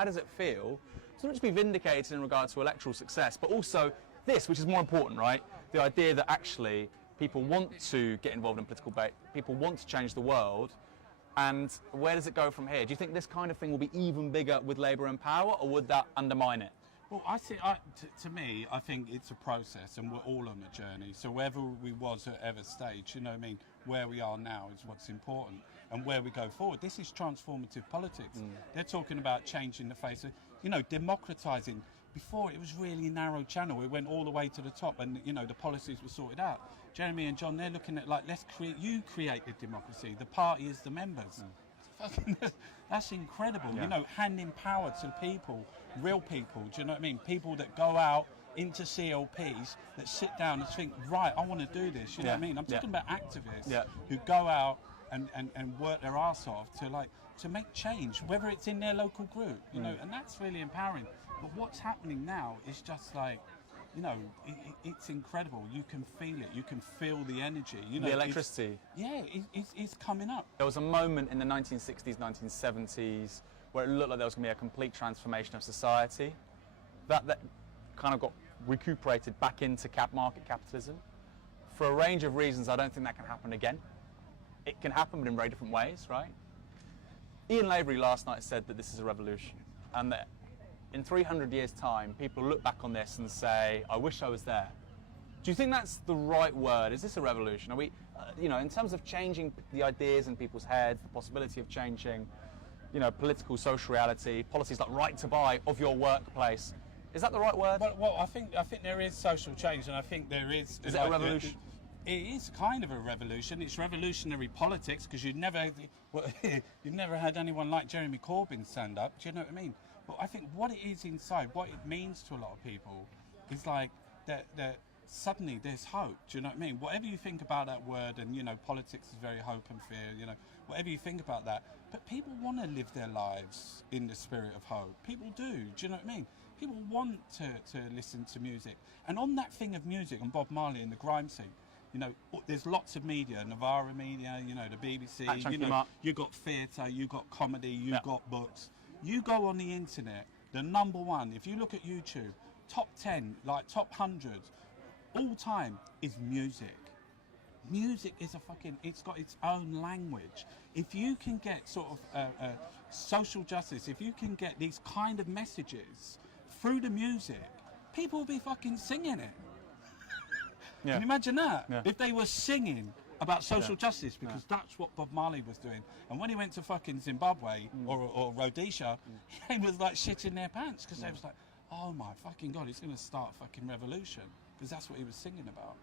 How does it feel to not just be vindicated in regard to electoral success, but also this, which is more important, right? The idea that actually people want to get involved in political debate, people want to change the world, and where does it go from here? Do you think this kind of thing will be even bigger with Labour in power, or would that undermine it? Well, to me, I think it's a process, and we're all on a journey. So wherever we was at every stage, you know what I mean, where we are now is what's important, and where we go forward. This is transformative politics. They're talking about changing the face of, you know, democratising. Before, it was really narrow channel. It went all the way to the top, and, you know, the policies were sorted out. Jeremy and John, they're looking at, like, you create the democracy. The party is the members. Fucking, that's incredible. Yeah. You know, handing power to people, real people, do you know what I mean? People that go out into CLPs, that sit down and think, right, I want to do this, you know what I mean? I'm talking about activists who go out and work their arse off to make change, whether it's in their local group, you know, and that's really empowering. But what's happening now is just like, you know, it's incredible. You can feel it. You can feel the energy. You know, the electricity. It's coming up. There was a moment in the 1960s, 1970s, where it looked like there was going to be a complete transformation of society. That kind of got recuperated back into market capitalism. For a range of reasons, I don't think that can happen again. It can happen, but in very different ways, right? Ian Lavery last night said that this is a revolution, and that in 300 years' time, people look back on this and say, I wish I was there. Do you think that's the right word? Is this a revolution? Are we, you know, in terms of changing the ideas in people's heads, the possibility of changing, you know, political, social reality, policies like right to buy of your workplace, is that the right word? Well, I think there is social change, and I think there is... Is it a revolution? It is kind of a revolution. It's revolutionary politics, because you've never had anyone like Jeremy Corbyn stand up. Do you know what I mean? But I think what it is inside, what it means to a lot of people, is like that suddenly there's hope. Do you know what I mean? Whatever you think about that word, and, you know, politics is very hope and fear, you know, whatever you think about that, but people want to live their lives in the spirit of hope. People do. Do you know what I mean? People want to listen to music. And on that thing of music, and Bob Marley and the grime scene, you know, there's lots of media, Novara media, you know, the BBC, you know, you got theatre, you got comedy, you got books. You go on the internet, the number one, if you look at YouTube, top 10, like top 100, all time is music. Music is it's got its own language. If you can get sort of social justice, if you can get these kind of messages through the music, people will be fucking singing it. Can you imagine that? If they were singing about social justice, because that's what Bob Marley was doing. And when he went to fucking Zimbabwe or Rhodesia, he was like shitting their pants, because they was like, oh my fucking God, he's going to start a fucking revolution, because that's what he was singing about.